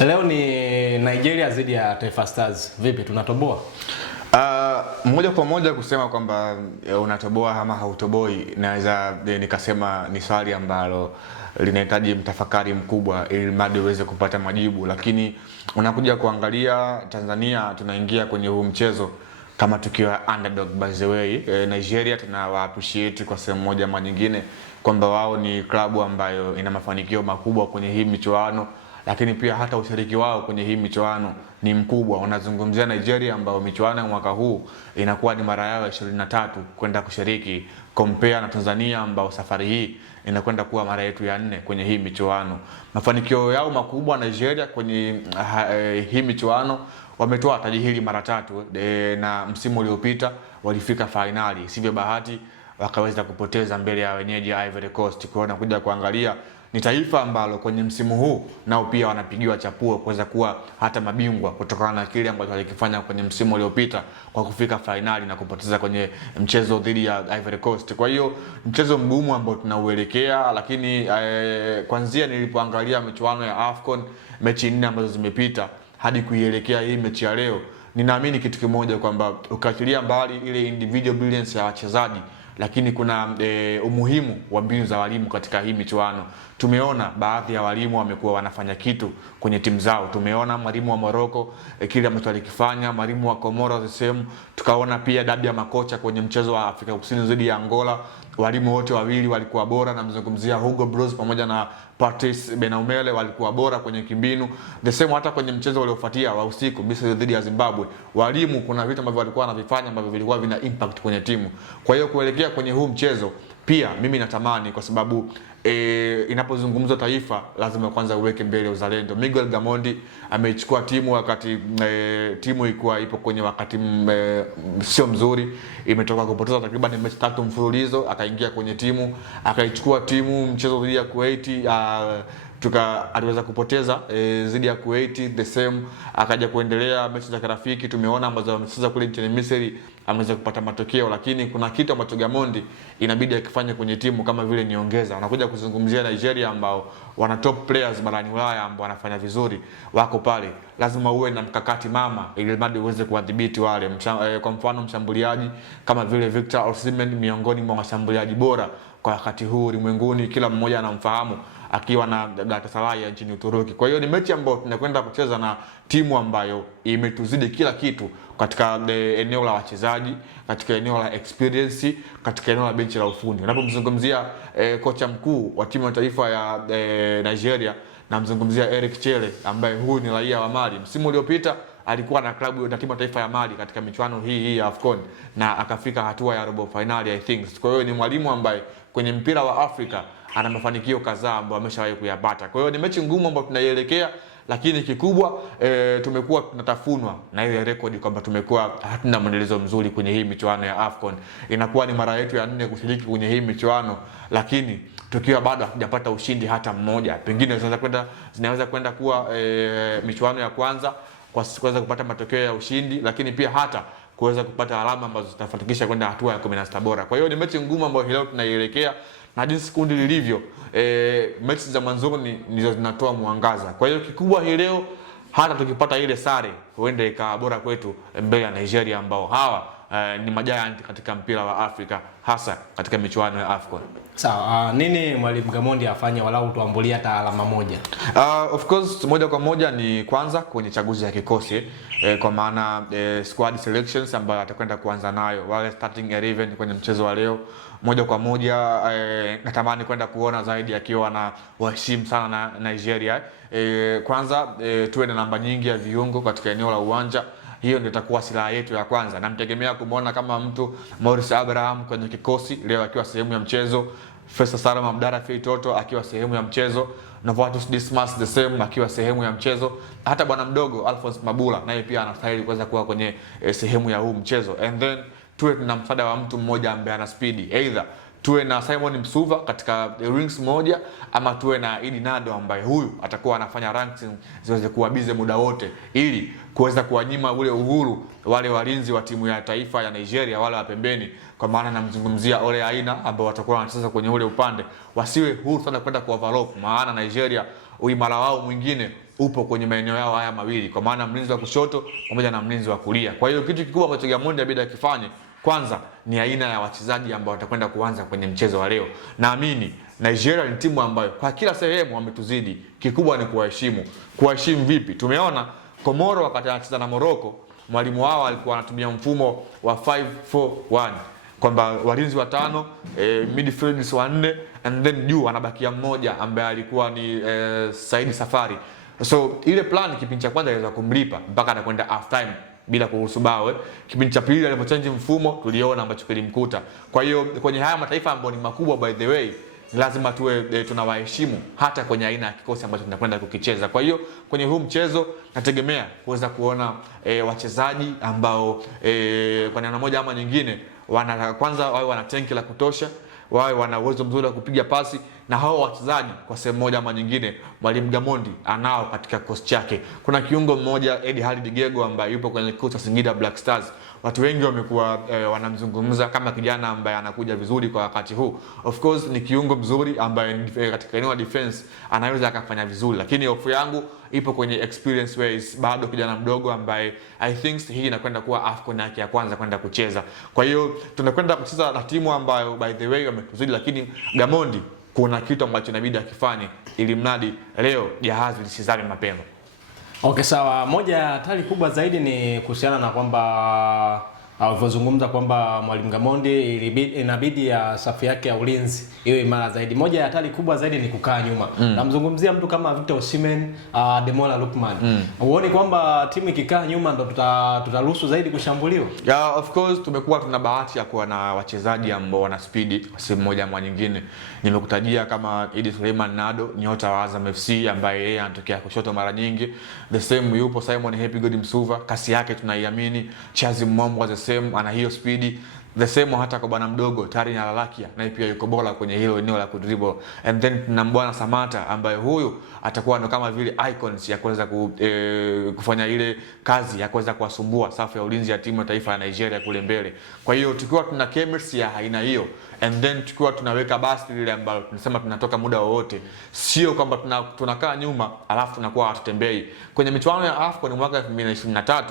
Leo ni Nigeria dhidi ya Taifa Stars. Vipi, tunatoboa? Moja kwa moja kusema kwamba unatoboa ama hautoboi, naweza nikasema ni swali ambalo linahitaji mtafakari mkubwa ili mradi uweze kupata majibu. Lakini unakuja kuangalia Tanzania, tunaingia kwenye huu mchezo kama tukiwa underdog. By the way, Nigeria tunawa appreciate kwa sehemu moja ama nyingine kwamba wao ni klabu ambayo ina mafanikio makubwa kwenye hii michuano, lakini pia hata ushiriki wao kwenye hii michuano ni mkubwa. Unazungumzia Nigeria ambao michuano ya mwaka huu inakuwa ni mara yao 23 kwenda kushiriki, compare na Tanzania ambao safari hii inakwenda kuwa mara yetu ya 4 kwenye hii michuano. Mafanikio yao makubwa Nigeria kwenye hii michuano, wametoa taji hili mara 3 na msimu uliopita walifika finali, sivyo bahati wakaweza kupoteza mbele ya wenyeji Ivory Coast. Kwa hiyo kuja kuangalia ni taifa ambalo kwenye msimu huu nao pia wanapigiwa chapuo kuweza kuwa hata mabingwa kutokana na kile ambacho walikifanya kwenye msimu uliopita kwa kufika finali na kupoteza kwenye mchezo dhidi ya Ivory Coast. Kwa hiyo mchezo mgumu ambao tunauelekea, lakini kwanzia nilipoangalia michuano ya AFCON, mechi 4 ambazo zimepita hadi kuielekea hii mechi ya leo, ninaamini kitu kimoja kwamba ukiachilia mbali ile individual brilliance ya wachezaji, lakini kuna umuhimu wa mbinu za walimu katika hii michuano. Tumeona baadhi ya walimu wamekuwa wanafanya kitu kwenye timu zao. Tumeona mwalimu wa Morocco kile ambacho alikifanya, mwalimu wa Komoro the same. Tukaona pia dabi ya makocha kwenye mchezo wa Afrika Kusini dhidi ya Angola. Walimu wote wawili walikuwa bora, na mzungumzia Hugo Broos pamoja na Patrice Benaumele walikuwa bora kwenye kimbinu. The same hata kwenye mchezo uliofuatia wa usiku Misri dhidi ya Zimbabwe, walimu kuna vitu ambavyo walikuwa wanavifanya ambavyo vilikuwa vina impact kwenye timu. Kwa hiyo kuelekea kwenye huu mchezo pia mimi natamani, kwa sababu inapozungumzwa taifa lazima kwanza uweke mbele uzalendo. Miguel Gamondi ameichukua timu wakati timu ilikuwa ipo kwenye wakati sio mzuri, imetoka kupoteza takriban mechi 3 mfululizo, akaingia kwenye timu akaichukua timu mchezo dhidi ya Kuwait, aliweza kupoteza dhidi ya Kuwait, the same akaja kuendelea mechi za kirafiki tumeona ambazo amecheza kule nchini Misri, ameweza kupata matokeo. Lakini kuna kitu ambacho Gamondi inabidi akifanye kwenye timu kama vile niongeza. Anakuja kuzungumzia Nigeria ambao wana top players barani Ulaya ambao wanafanya vizuri, wako pale. Lazima uwe na mkakati mama ili mradi uweze kuwadhibiti wale. Kwa mfano mshambuliaji kama vile Victor Osimhen, miongoni mwa washambuliaji bora kwa wakati huu ulimwenguni, kila mmoja anamfahamu akiwa na Galatasaray ya nchini Uturuki. Kwa hiyo ni mechi ambayo tunakwenda kucheza na timu ambayo imetuzidi kila kitu katika eneo la wachezaji, katika eneo la experience, katika eneo la benchi la ufundi. Unapomzungumzia kocha mkuu wa timu ya taifa ya Nigeria, namzungumzia Eric Chelle ambaye huyu ni raia wa Mali. Msimu uliopita alikuwa na klabu ya timu ya taifa ya Mali katika michuano hii ya AFCON na akafika hatua ya robo finali I think. Kwa hiyo ni mwalimu ambaye kwenye mpira wa Afrika ana mafanikio kadhaa ambayo ameshawahi kuyapata. Kwa hiyo ni mechi ngumu ambayo tunaielekea, lakini kikubwa tumekuwa tunatafunwa na ile rekodi kwamba tumekuwa hatuna mwendelezo mzuri kwenye hii michuano ya AFCON. Inakuwa ni mara yetu ya 4 kushiriki kwenye hii michuano, lakini tukiwa bado hatujapata ushindi hata mmoja. Pengine zinaweza kwenda kuwa michuano ya kwanza kwa kuweza kupata matokeo ya ushindi, lakini pia hata kuweza kupata alama ambazo zitafanikisha kwenda hatua ya 16 bora. Kwa hiyo ni mechi ngumu ambayo leo tunaielekea, na jinsi kundi lilivyo, mechi za mwanzoni ndizo zinatoa mwangaza. Kwa hiyo kikubwa hii leo, hata tukipata ile sare huenda ikawa bora kwetu mbele ya Nigeria ambao hawa ni majiant katika mpira wa Afrika, hasa katika michuano ya AFCON. Sawa, nini mwalimu Gamondi afanye walau tuambulia hata alama moja? Of course moja kwa moja ni kwanza kwenye chaguzi ya kikosi, kwa maana squad selections ambayo atakwenda kuanza nayo, wale starting 11 kwenye mchezo wa leo. Moja kwa moja natamani kwenda kuona zaidi akiwa na waheshimu sana na Nigeria. Kwanza tuwe na namba nyingi ya viungo katika eneo la uwanja. Hiyo ndio itakuwa silaha yetu ya kwanza. Namtegemea kumuona kama mtu Maurice Abraham kwenye kikosi leo akiwa sehemu ya mchezo, Faisal Salum Abdalla Feitoto akiwa sehemu ya mchezo, Novatus Dismas the same akiwa sehemu ya mchezo, hata bwana mdogo Alphonse Mabula naye pia anastahili kuweza kuwa kwenye sehemu ya huu mchezo. And then tuwe tuna msaada wa mtu mmoja ambaye ana speed, either tuwe na Simon Msuva katika rings moja, ama tuwe na Idi Nado ambaye huyu atakuwa anafanya ranks ziweze kuwa bize muda wote, ili kuweza kuwanyima ule uhuru wale walinzi wa timu ya taifa ya Nigeria, wale wa pembeni, kwa maana namzungumzia Ole Aina ambao watakuwa wanacheza kwenye ule upande, wasiwe huru sana kwenda ku overlap, maana Nigeria uimara wao mwingine upo kwenye maeneo yao haya mawili, kwa maana mlinzi wa kushoto pamoja na mlinzi wa kulia. Kwa hiyo kitu kikubwa ambacho Gamondi inabidi akifanye kwanza ni aina ya wachezaji ambao watakwenda kuanza kwenye mchezo wa leo. Naamini Nigeria ni timu ambayo kwa kila sehemu wametuzidi. Kikubwa ni kuwaheshimu. Kuwaheshimu vipi? Tumeona Komoro wakati anacheza na Morocco, mwalimu wao alikuwa anatumia mfumo wa 5-4-1 kwamba walinzi watano, midfielders wanne, and then juu anabakia mmoja ambaye alikuwa ni Said Safari. So ile plan kipindi cha kwanza iliweza kumlipa mpaka anakwenda half time bila kuruhusu bao. Kipindi cha pili alipochange mfumo tuliona ambacho kilimkuta. Kwa hiyo kwenye haya mataifa ambayo ni makubwa, by the way, lazima tuwe tunawaheshimu hata kwenye aina ya kikosi ambacho tunakwenda kukicheza. Kwa hiyo kwenye huu mchezo nategemea kuweza kuona wachezaji ambao kwa namna moja ama nyingine kwanza wawe wana tanki la kutosha, wawe wana uwezo mzuri wa kupiga pasi, na hao wachezaji kwa sehemu moja ama nyingine mwalimu Gamondi anao katika kikosi chake. Kuna kiungo mmoja Eddie Halid Gego ambaye yupo kwenye kikosi cha Singida Black Stars. Watu wengi wamekuwa wanamzungumza kama kijana ambaye anakuja vizuri kwa wakati huu. Of course ni kiungo mzuri ambaye katika eneo la defense anaweza akafanya vizuri, lakini hofu yangu ipo kwenye experience ways. Bado kijana mdogo ambaye I think hii inakwenda kuwa AFCON yake ya kwanza kwenda kucheza. Kwa hiyo tunakwenda kucheza na timu ambayo by the way wametuzidi, lakini Gamondi kuna kitu ambacho inabidi akifanye ili mradi leo jahazi lisizame mapema. Okay, sawa. Moja ya hatari kubwa zaidi ni kuhusiana na kwamba alivyozungumza kwamba mwalimu Gamondi inabidi ya safu yake ya ulinzi iwe imara zaidi. Moja ya hatari kubwa zaidi ni kukaa nyuma. Namzungumzia mtu kama Victor Osimhen, Demola Lookman. Uone kwamba timu ikikaa nyuma ndo tutaruhusu zaidi kushambuliwa. Yeah, of course tumekuwa tuna bahati ya kuwa na wachezaji ambao wana speed kwa sehemu moja ama nyingine. Nimekutajia kama Idi Suleiman Nado, nyota wa Azam FC ambaye yeye anatokea kushoto mara nyingi. The same yupo Simon Happy God Msuva, kasi yake tunaiamini. Chazi Mombo the same, ana hiyo speed. The same hata kwa bwana mdogo Tari Nyalalakia na pia yuko bora kwenye hilo eneo la kudribble. And then na bwana Samata ambaye huyu atakuwa ndo kama vile icons ya kuweza kufanya ile kazi ya kuweza kuwasumbua safu ya ulinzi ya timu ya taifa ya Nigeria kule mbele. Kwa hiyo tukiwa tuna chemistry ya aina hiyo, and then tukiwa tunaweka basi lile ambalo tunasema tunatoka muda wowote, sio kwamba tunakaa nyuma alafu tunakuwa hatutembei. Kwenye michuano ya AFCON mwaka 2023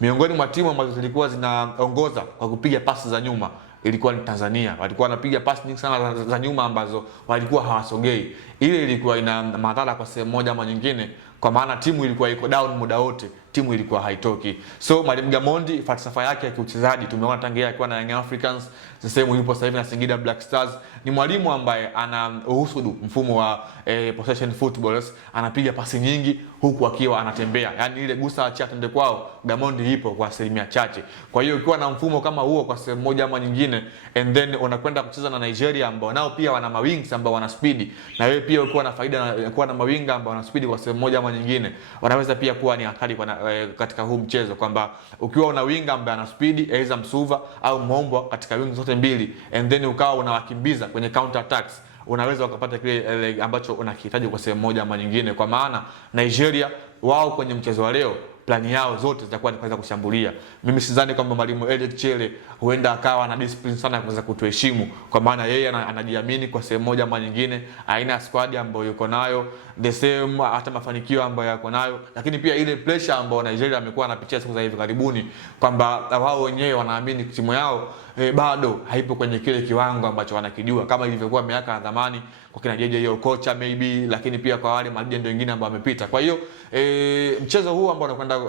miongoni mwa timu ambazo zilikuwa zinaongoza kwa kupiga pasi za nyuma ilikuwa ni Tanzania. Walikuwa wanapiga pasi nyingi sana za nyuma ambazo walikuwa hawasogei. Ile ilikuwa ina madhara kwa sehemu moja ama nyingine, kwa maana timu ilikuwa iko down muda wote, timu ilikuwa haitoki. So mwalimu Gamondi falsafa yake ya kiuchezaji tumeona tangia akiwa na Young Africans, sasa yupo sasa hivi na Singida Black Stars. Ni mwalimu ambaye ana uhusudu mfumo wa possession footballers, anapiga pasi nyingi huku akiwa anatembea. Yaani ile gusa achia tende kwao, Gamondi ipo kwa asilimia chache. Kwa hiyo ukiwa na mfumo kama huo kwa sehemu moja ama nyingine, and then unakwenda kucheza na Nigeria ambao nao pia wana mawings ambao wana speed, na wewe pia ukiwa na faida na kuwa na mawinga ambao wana speed kwa sehemu moja ama nyingine, wanaweza pia kuwa ni hatari katika huu mchezo, kwamba ukiwa una winga ambaye ana speed aidha Msuva au Mombo katika wing zote mbili, and then ukawa unawakimbiza kwenye counter attacks, unaweza ukapata kile ambacho unakihitaji kwa sehemu moja ama nyingine. Kwa maana Nigeria wao kwenye mchezo wa leo plani yao zote zitakuwa ni kuweza kushambulia. Mimi sidhani kwamba mwalimu Eric Chelle huenda akawa na discipline sana ya kuweza kutuheshimu, kwa maana yeye anajiamini kwa sehemu moja ama nyingine, aina ya squad ambayo yuko nayo, the same hata mafanikio ambayo yako nayo, lakini pia ile pressure ambayo Nigeria amekuwa anapitia siku za hivi karibuni, kwamba wao wenyewe wanaamini timu yao bado haipo kwenye kile kiwango ambacho wanakijua kama ilivyokuwa miaka ya zamani kwa kina JJ hiyo kocha maybe, lakini pia kwa wale malegend wengine ambao wamepita. Kwa hiyo mchezo huu ambao unakwenda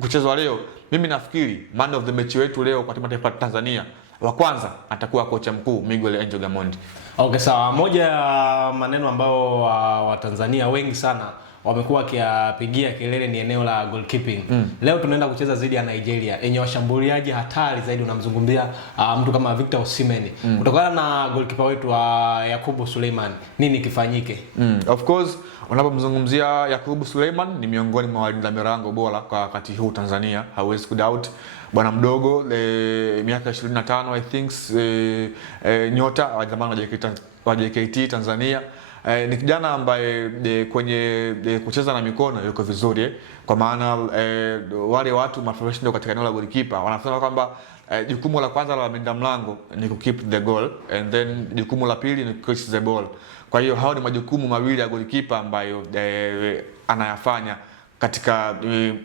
kuchezwa leo, mimi nafikiri man of the match wetu leo kwa timu ya Tanzania wa kwanza atakuwa kocha mkuu Miguel Angel Gamondi. Okay, sawa. Moja ya maneno ambao Watanzania wengi sana wamekuwa wakiyapigia kelele ni eneo la goalkeeping. Leo tunaenda kucheza zaidi ya Nigeria yenye washambuliaji hatari zaidi. Unamzungumzia mtu kama Victor Osimhen. Kutokana na goalkeeper wetu wa Yakubu Suleiman, nini kifanyike? Of course unapomzungumzia Yakubu Suleiman ni miongoni mwa walinda milango bora kwa wakati huu Tanzania, hauwezi kudoubt. Bwana mdogo miaka 25 I think, nyota wa zamani wa JKT Tanzania. Ni kijana ambaye kwenye kucheza na mikono yuko vizuri, kwa maana wale watu professional katika eneo la goalkeeper wanasema kwamba jukumu la kwanza la mlinda mlango ni ku keep the goal, and then jukumu la pili ni ku catch the ball. Kwa hiyo hao ni majukumu mawili ya goalkeeper ambayo anayafanya katika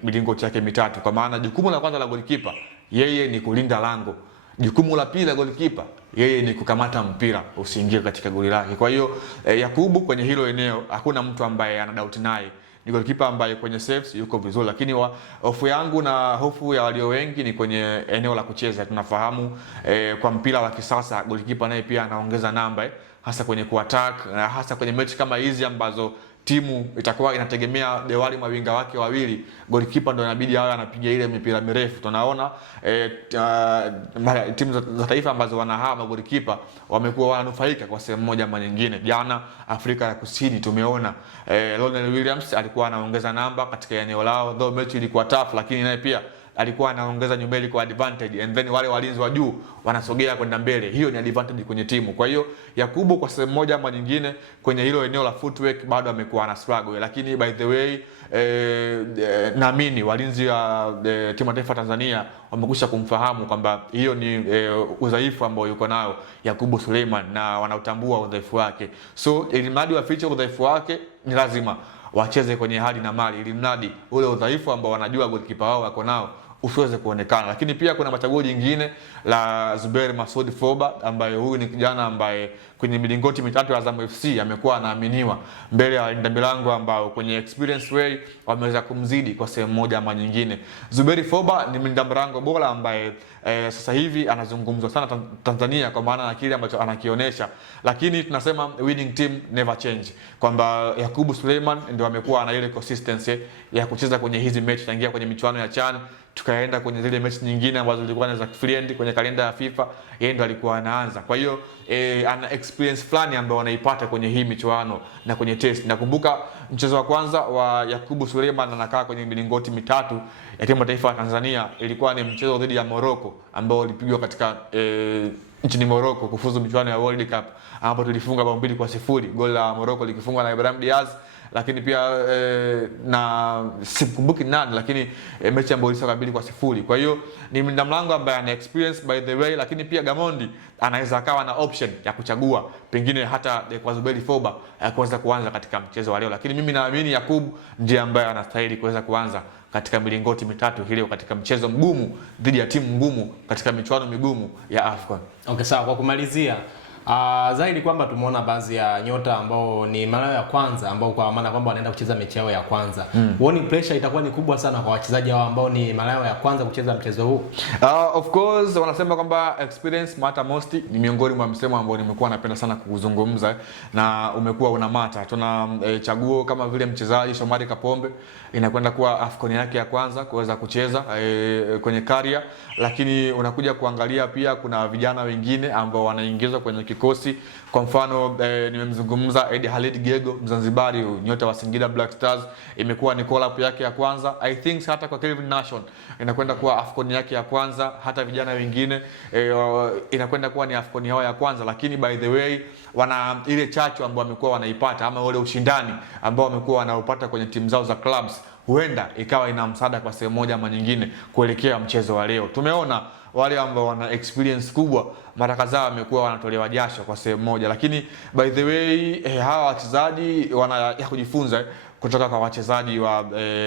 milingoti yake mitatu, kwa maana jukumu la kwanza la golikipa yeye ni kulinda lango, jukumu la pili la golikipa yeye ni kukamata mpira usiingie katika goli lake. Kwa hiyo Yakubu kwenye hilo eneo hakuna mtu ambaye ana doubt naye, ni golikipa ambaye kwenye saves yuko vizuri, lakini hofu yangu na hofu ya walio wengi ni kwenye eneo la kucheza. Tunafahamu kwa mpira wa kisasa golikipa naye pia anaongeza namba hasa kwenye kuattack na hasa kwenye mechi kama hizi ambazo timu itakuwa inategemea wale mawinga wake wawili, golikipa ndo inabidi awe anapiga ile mipira mirefu. Tunaona timu za taifa ambazo wanahama golikipa wamekuwa wananufaika kwa sehemu moja ama nyingine. Jana Afrika ya Kusini tumeona Lionel Williams alikuwa anaongeza namba katika eneo lao, though mechi ilikuwa tough, lakini naye pia alikuwa anaongeza numerical advantage, and then wale walinzi wa juu wanasogea kwenda mbele. Hiyo ni advantage kwenye timu. Kwa hiyo Yakubu kwa sehemu moja ama nyingine kwenye hilo eneo la footwork bado amekuwa na struggle, lakini by the way naamini walinzi wa timu ya taifa Tanzania wamekwisha kumfahamu kwamba hiyo ni udhaifu ambao yuko nao Yakubu Suleiman, na wanautambua udhaifu wake. So ili mradi wafiche udhaifu wake, ni lazima wacheze kwenye hali na mali, ili mradi ule udhaifu ambao wanajua golikipa wao wako nao usiweze kuonekana. Lakini pia kuna machaguo jingine la Zuberi Masoud Foba, ambaye huyu ni kijana ambaye kwenye milingoti mitatu ya Azam FC amekuwa anaaminiwa mbele ya walinda milango ambao kwenye experience way wameweza kumzidi kwa sehemu moja ama nyingine. Zuberi Foba ni mlinda mlango bora ambaye sasa hivi anazungumzwa sana Tanzania kwa maana na kile ambacho anakionyesha, lakini tunasema winning team never change, kwamba Yakubu Suleiman ndio amekuwa na ile consistency ya kucheza kwenye hizi mechi tangia kwenye michuano ya CHAN tukaenda kwenye zile mechi nyingine ambazo zilikuwa za friend kwenye kalenda ya FIFA, yeye ndo alikuwa anaanza. Kwa hiyo ana experience fulani ambayo wanaipata kwenye hii michuano na kwenye test. Nakumbuka mchezo wa kwanza wa Yakubu Suleiman anakaa kwenye milingoti mitatu ya timu ya taifa ya Tanzania, ilikuwa ni mchezo dhidi ya Morocco ambao ulipigwa katika nchini Morocco kufuzu michuano ya World Cup, ambapo tulifunga bao 2-0, goli la Morocco likifungwa na Ibrahim Diaz, lakini pia na sikumbuki nani, lakini mechi ambayo ilisaka 2-0. Kwa hiyo ni mlinda mlango ambaye ana experience by the way, lakini pia Gamondi anaweza akawa na option ya kuchagua pengine hata kwa Zuberi Foba kuweza kuanza katika mchezo wa leo, lakini mimi naamini Yakubu ndiye ambaye anastahili kuweza kuanza katika milingoti mitatu hilo katika mchezo mgumu dhidi ya timu ngumu katika michuano migumu ya AFCON. Okay, sawa. Kwa kumalizia zaidi kwamba tumeona baadhi ya nyota ambao ni mara ya kwanza ambao kwa maana kwamba wanaenda kucheza mechi yao ya kwanza. Huoni pressure itakuwa ni kubwa sana kwa wachezaji hao ambao ni mara ya kwanza kucheza mchezo huu? Of course wanasema kwamba experience matter most, ni miongoni mwa msemo ambao nimekuwa napenda sana kuzungumza na umekuwa una mata. Tuna chaguo kama vile mchezaji Shomari Kapombe inakwenda kuwa AFCON yake ya kwanza kuweza kucheza kwenye career, lakini unakuja kuangalia pia kuna vijana wengine ambao wanaingizwa kwenye kikosi. Kwa mfano nimemzungumza Edi Halid Gego, Mzanzibari, nyota wa Singida Black Stars, imekuwa ni call up yake ya kwanza. I think hata kwa Kelvin Nation inakwenda kuwa AFCON yake ya kwanza, hata vijana wengine inakwenda kuwa ni AFCON yao ya kwanza, lakini by the way wana ile chachu ambayo wamekuwa wanaipata ama ule ushindani ambao wamekuwa wanaupata kwenye timu zao za clubs, huenda ikawa ina msaada kwa sehemu moja ama nyingine kuelekea mchezo wa leo. Tumeona wale ambao wana experience kubwa mara kadhaa wamekuwa wanatolewa jasho kwa sehemu moja, lakini by the way hawa wachezaji wana ya kujifunza kutoka kwa wachezaji wa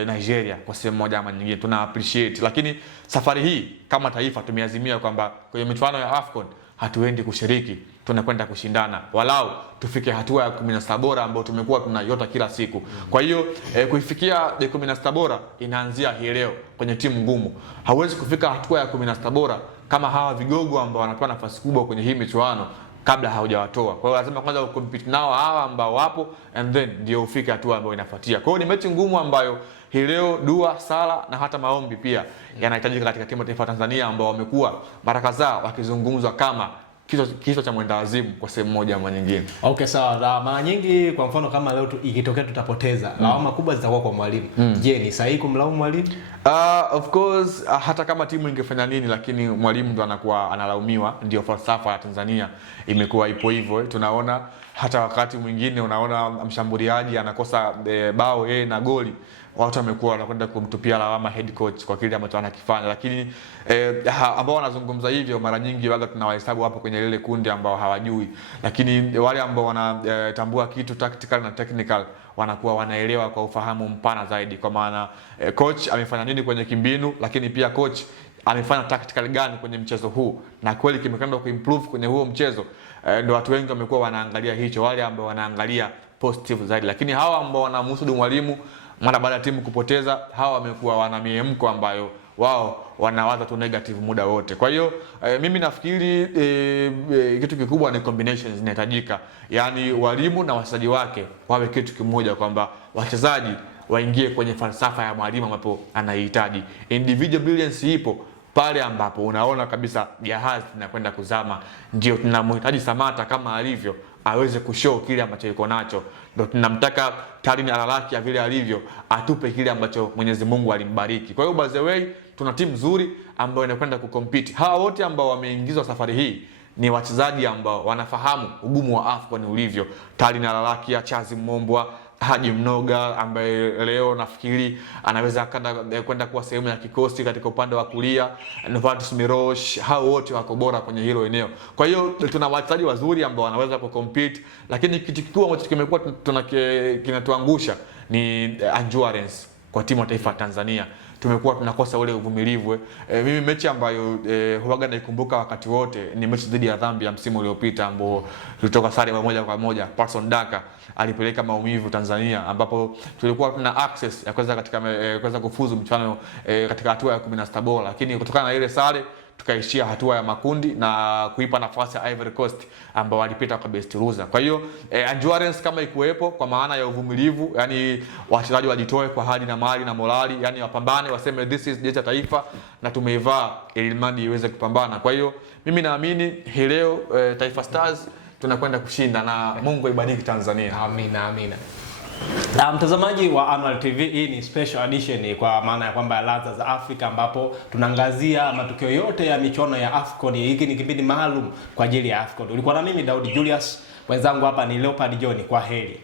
Nigeria kwa sehemu moja ama nyingine, tuna appreciate. Lakini safari hii kama taifa tumeazimia kwamba kwenye michuano ya AFCON hatuendi kushiriki, tunakwenda kushindana, walau tufike hatua ya 16 bora ambayo tumekuwa tunaiota kila siku. Kwa hiyo kuifikia 16 bora inaanzia hii leo kwenye timu ngumu. Hauwezi kufika hatua ya 16 bora kama hawa vigogo ambao wanapewa nafasi kubwa kwenye hii michuano kabla haujawatoa. Kwa hiyo lazima kwanza ukompete nao hawa ambao wapo, and then ndio ufike hatua ambayo inafuatia. Kwa hiyo ni mechi ngumu ambayo hii leo dua, sala na hata maombi pia yanahitajika katika timu ya taifa Tanzania ambao wamekuwa mara kadhaa wakizungumzwa kama kichwa cha mwenda wazimu kwa sehemu moja ama nyingine. Okay, sawa. Mara nyingi kwa mfano kama leo ikitokea tutapoteza, lawama kubwa zitakuwa kwa mwalimu. Je, ni sahihi kumlaumu mwalimu? Of course hata kama timu ingefanya nini, lakini mwalimu ndo anakuwa analaumiwa. Ndio falsafa ya Tanzania imekuwa ipo hivyo. Tunaona hata wakati mwingine unaona mshambuliaji anakosa bao na goli, watu wamekuwa wanakwenda kumtupia lawama head coach kwa kile ambacho anakifanya, lakini ambao wanazungumza hivyo mara nyingi waga tunawahesabu hapo kwenye ile kundi ambao hawajui, lakini wale ambao wanatambua kitu tactical na technical wanakuwa wanaelewa kwa ufahamu mpana zaidi, kwa maana coach amefanya nini kwenye kimbinu, lakini pia coach amefanya tactical gani kwenye mchezo huu, na kweli kimekwenda kuimprove kwenye huo mchezo. Ndio watu wengi wamekuwa wanaangalia hicho, wale ambao wanaangalia positive zaidi. Lakini hawa ambao wanamhusudu mwalimu mara baada ya timu kupoteza, hawa wamekuwa wana miemko ambayo wao wanawaza tu negative muda wote. Kwa hiyo mimi nafikiri kitu kikubwa ni combinations zinahitajika, yani walimu na wachezaji wake wawe kitu kimoja, kwamba wachezaji waingie kwenye falsafa ya mwalimu ambapo anahitaji. Individual brilliance ipo pale ambapo unaona kabisa jahazi linakwenda kuzama, ndio tunamhitaji Samata kama alivyo aweze kushow kile ambacho yuko nacho. Ndio tunamtaka Tarini Alalaki vile alivyo atupe kile ambacho Mwenyezi Mungu alimbariki. Kwa hiyo by the way, tuna timu nzuri ambayo inakwenda kucompete. Hawa wote ambao wameingizwa safari hii ni wachezaji ambao wanafahamu ugumu wa AFCON ulivyo. Tarini Alalaki, Chazi Mombwa, Haji Mnoga ambaye leo nafikiri anaweza kwenda kuwa sehemu ya kikosi katika upande wa kulia, Novatus Mirosh, hao wote wako bora kwenye hilo eneo. Kwa hiyo tuna wachezaji wazuri ambao wanaweza kucompete, lakini kitu kikubwa ambacho kimekuwa kinatuangusha ni endurance kwa timu ya taifa ya Tanzania. Tumekuwa tunakosa ule uvumilivu. Mimi mechi ambayo huwaga naikumbuka wakati wote ni mechi dhidi ya Zambia msimu uliopita, ambao tulitoka sare moja kwa moja. Patson Daka alipeleka maumivu Tanzania, ambapo tulikuwa tuna access ya kuweza kufuzu mchuano katika hatua ya 16 bora, lakini kutokana na ile sare tukaishia hatua ya makundi na kuipa nafasi ya Ivory Coast ambao walipita kwa best loser. Kwa hiyo endurance kama ikuwepo, kwa maana ya uvumilivu, yani wachezaji wajitoe kwa hali na mali na morali, yani wapambane, waseme this is jezi ya taifa na tumeivaa ili mradi iweze kupambana. Kwa hiyo mimi naamini hii leo Taifa Stars tunakwenda kushinda na Mungu ibariki Tanzania. Amina, amina. Na mtazamaji wa Annual TV, hii ni special edition kwa maana ya kwamba ladha za Afrika, ambapo tunaangazia matukio yote ya michuano ya AFCON. Hiki ni kipindi maalum kwa ajili ya AFCON. Ulikuwa na mimi Daudi Julius, wenzangu hapa ni Leopard John. Kwa heri.